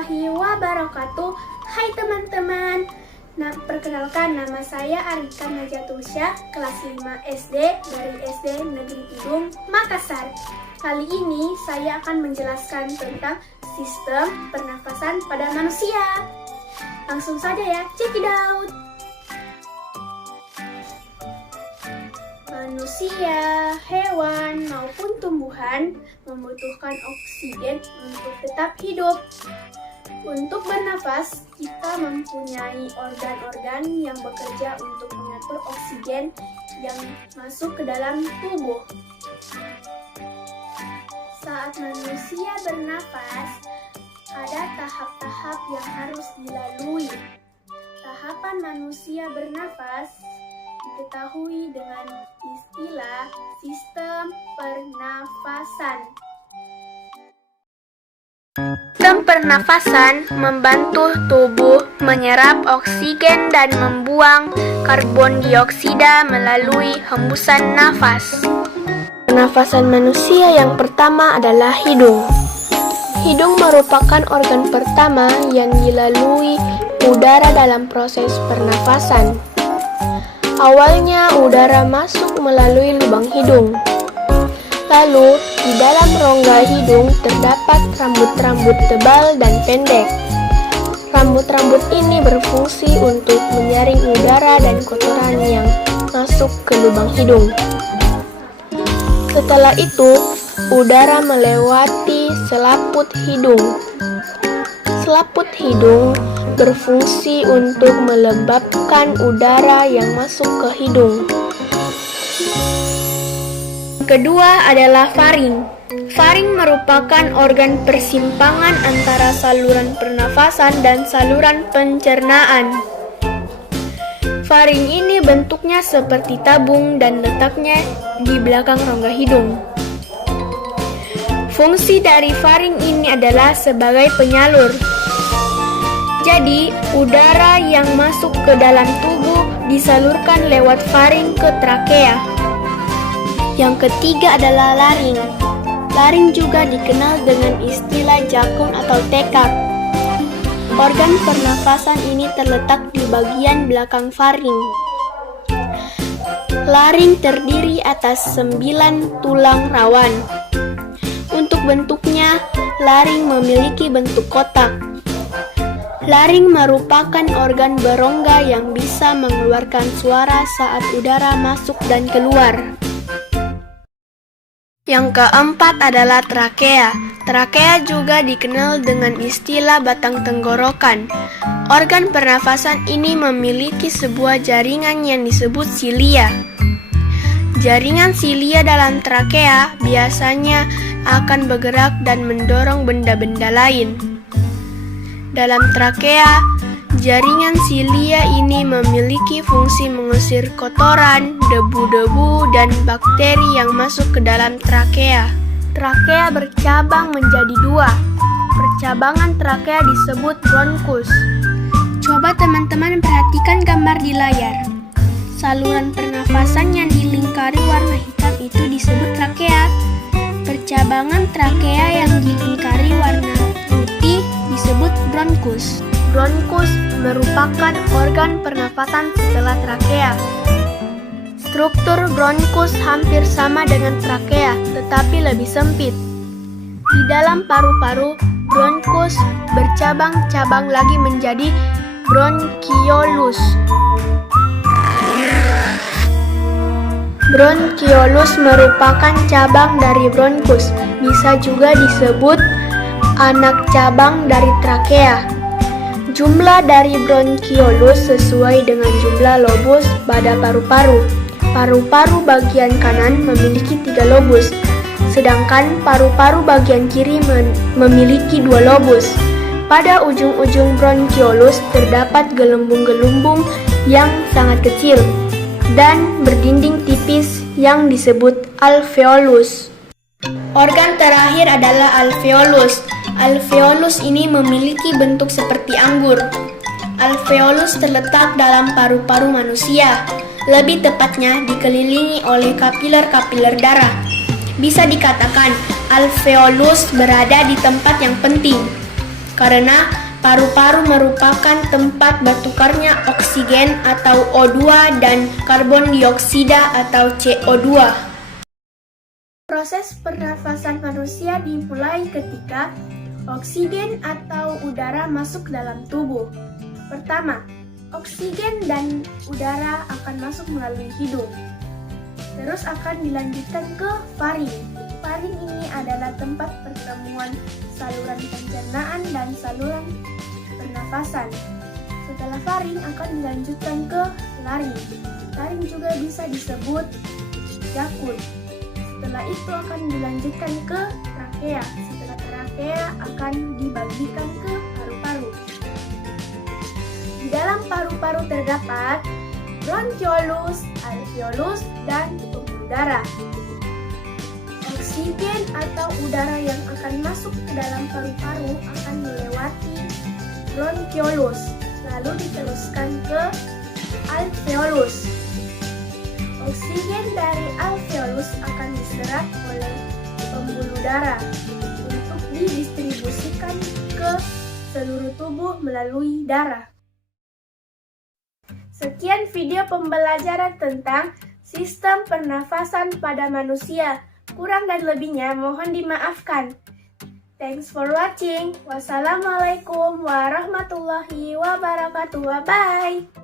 warahmatullahi wabarakatuh. Hai teman-teman. Perkenalkan, nama saya Arika Najatulsyah, kelas 5 SD dari SD Negeri Tidung, Makassar. Kali ini saya akan menjelaskan tentang sistem pernafasan pada manusia. Langsung saja ya, check it out. Manusia, hewan, maupun tumbuhan membutuhkan oksigen untuk tetap hidup. Untuk bernafas, kita mempunyai organ-organ yang bekerja untuk mengatur oksigen yang masuk ke dalam tubuh. Saat manusia bernafas, ada tahap-tahap yang harus dilalui. Tahapan manusia bernafas diketahui dengan istilah sistem pernafasan. Sistem pernafasan membantu tubuh menyerap oksigen dan membuang karbon dioksida melalui hembusan nafas. Pernafasan manusia yang pertama adalah hidung. Hidung merupakan organ pertama yang dilalui udara dalam proses pernafasan. Awalnya udara masuk melalui lubang hidung. Lalu, di dalam rongga hidung terdapat rambut-rambut tebal dan pendek. Rambut-rambut ini berfungsi untuk menyaring udara dan kotoran yang masuk ke lubang hidung. Setelah itu, udara melewati selaput hidung. Selaput hidung berfungsi untuk melembabkan udara yang masuk ke hidung. Kedua adalah faring. Faring merupakan organ persimpangan antara saluran pernafasan dan saluran pencernaan. Faring ini bentuknya seperti tabung dan letaknya di belakang rongga hidung. Fungsi dari faring ini adalah sebagai penyalur. Jadi, udara yang masuk ke dalam tubuh disalurkan lewat faring ke trakea. Yang ketiga adalah laring. Laring juga dikenal dengan istilah jakun atau tekak. Organ pernafasan ini terletak di bagian belakang faring. Laring terdiri atas 9 tulang rawan. Untuk bentuknya, laring memiliki bentuk kotak. Laring merupakan organ berongga yang bisa mengeluarkan suara saat udara masuk dan keluar. Yang keempat adalah trakea. Trakea juga dikenal dengan istilah batang tenggorokan. Organ pernafasan ini memiliki sebuah jaringan yang disebut silia. Jaringan silia dalam trakea biasanya akan bergerak dan mendorong benda-benda lain. Dalam trakea, jaringan silia ini memiliki fungsi mengusir kotoran, debu-debu, dan bakteri yang masuk ke dalam trakea. Trakea bercabang menjadi 2. Percabangan trakea disebut bronkus. Coba teman-teman perhatikan gambar di layar. Saluran pernafasan yang dilingkari warna hitam itu disebut trakea. Percabangan trakea yang dilingkari warna putih disebut bronkus. Bronkus merupakan organ pernafasan setelah trakea. Struktur bronkus hampir sama dengan trakea, tetapi lebih sempit. Di dalam paru-paru, bronkus bercabang-cabang lagi menjadi bronkiolus. Bronkiolus merupakan cabang dari bronkus, bisa juga disebut anak cabang dari trakea. Jumlah dari bronkiolus sesuai dengan jumlah lobus pada paru-paru. Paru-paru bagian kanan memiliki 3 lobus, sedangkan paru-paru bagian kiri memiliki 2 lobus. Pada ujung-ujung bronkiolus terdapat gelembung-gelembung yang sangat kecil dan berdinding tipis yang disebut alveolus. Organ terakhir adalah alveolus. Alveolus ini memiliki bentuk seperti anggur. Alveolus terletak dalam paru-paru manusia. Lebih tepatnya dikelilingi oleh kapiler-kapiler darah. Bisa dikatakan alveolus berada di tempat yang penting. karena paru-paru merupakan tempat bertukarnya oksigen atau O2 dan karbon dioksida atau CO2. Proses pernafasan manusia dimulai ketika oksigen atau udara masuk dalam tubuh. Pertama, oksigen dan udara akan masuk melalui hidung. Terus akan dilanjutkan ke faring. Faring ini adalah tempat pertemuan saluran pencernaan dan saluran pernafasan. Setelah faring akan dilanjutkan ke laring. Laring juga bisa disebut jakun. Setelah itu akan dilanjutkan ke trakea. Setelah trakea akan dibagikan ke paru-paru. Di dalam paru-paru terdapat bronchiolus, alveolus, dan pembuluh darah. Oksigen atau udara yang akan masuk ke dalam paru-paru akan melewati bronchiolus, lalu diteruskan ke alveolus. Oksigen dari alveolus akan diserap oleh pembuluh darah untuk didistribusikan ke seluruh tubuh melalui darah. Sekian video pembelajaran tentang sistem pernafasan pada manusia. Kurang dan lebihnya mohon dimaafkan. Thanks for watching. Wassalamualaikum warahmatullahi wabarakatuh. Bye.